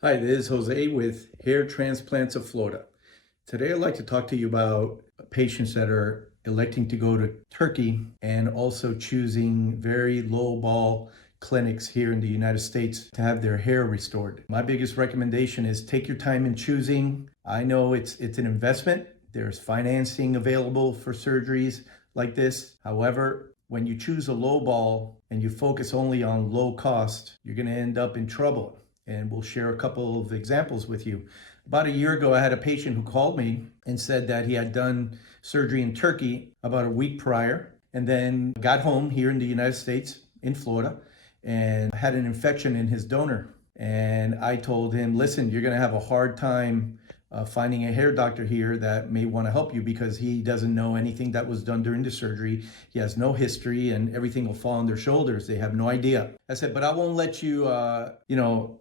Hi, this is Jose with Transplants of Florida. Today I'd like to talk to you about patients that are electing to go to Turkey and also choosing very low-ball clinics here in the United States to have their hair restored. My biggest recommendation is take your time in choosing. I know it's an investment. There's financing available for surgeries like this. However, when you choose a low ball and you focus only on low cost, you're going to end up in trouble. And we'll share a couple of examples with you. About a year ago, I had a patient who called me and said that he had done surgery in Turkey about a week prior and then got home here in the United States in Florida and had an infection in his donor. And I told him, listen, you're going to have a hard time finding a hair doctor here that may want to help you because he doesn't know anything that was done during the surgery. He has no history and everything will fall on their shoulders. They have no idea. I said, but I won't let you,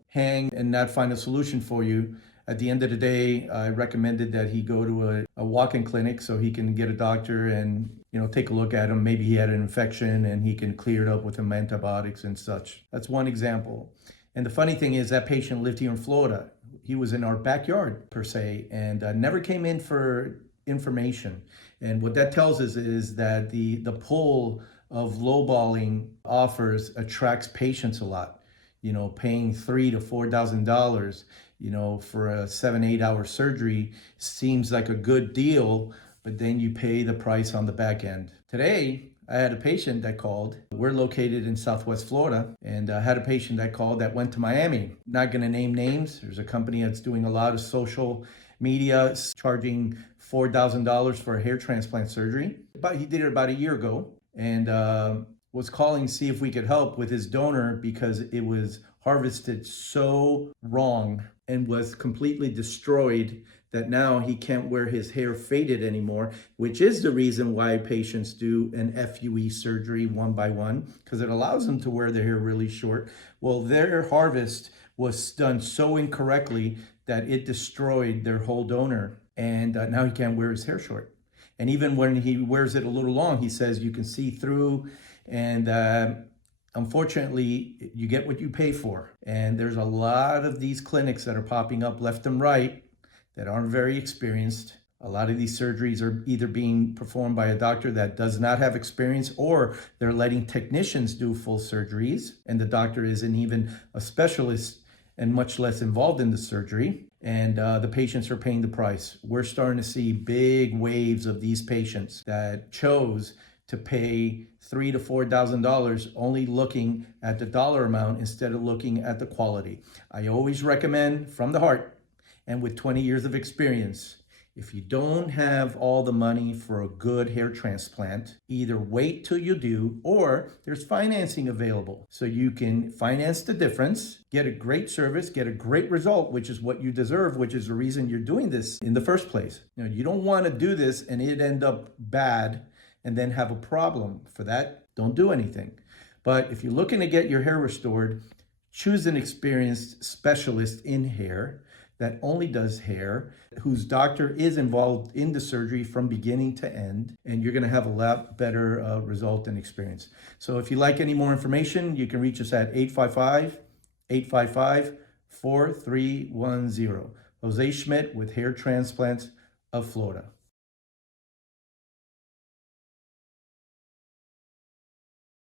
hang and not find a solution for you. At the end of the day, I recommended that he go to a walk-in clinic so he can get a doctor and take a look at him. Maybe he had an infection and he can clear it up with some antibiotics and such. That's one example. And the funny thing is that patient lived here in Florida. He was in our backyard per se and never came in for information. And what that tells us is that the pull of lowballing offers attracts patients a lot. Paying $3,000 to $4,000, for a 7-8 hour surgery seems like a good deal, but then you pay the price on the back end. Today, I had a patient that called. We're located in Southwest Florida, and I had a patient that called that went to Miami. Not going to name names. There's a company that's doing a lot of social media, charging $4,000 for a hair transplant surgery. But he did it about a year ago, and was calling to see if we could help with his donor because it was harvested so wrong and was completely destroyed that now he can't wear his hair faded anymore, which is the reason why patients do an FUE surgery one by one, because it allows them to wear their hair really short. Well, their harvest was done so incorrectly that it destroyed their whole donor, and now he can't wear his hair short. And even when he wears it a little long, he says you can see through, and unfortunately, you get what you pay for. And there's a lot of these clinics that are popping up left and right that aren't very experienced. A lot of these surgeries are either being performed by a doctor that does not have experience, or they're letting technicians do full surgeries, and the doctor isn't even a specialist and much less involved in the surgery. And the patients are paying the price. We're starting to see big waves of these patients that chose to pay $3,000 to $4,000 only looking at the dollar amount instead of looking at the quality. I always recommend from the heart and with 20 years of experience, if you don't have all the money for a good hair transplant, either wait till you do, or there's financing available. So you can finance the difference, get a great service, get a great result, which is what you deserve, which is the reason you're doing this in the first place. You don't want to do this and it end up bad and then have a problem. For that, don't do anything. But if you're looking to get your hair restored, choose an experienced specialist in hair that only does hair, whose doctor is involved in the surgery from beginning to end, and you're gonna have a lot better result and experience. So if you like any more information, you can reach us at 855-855-4310. Jose Schmidt with Hair Transplants of Florida.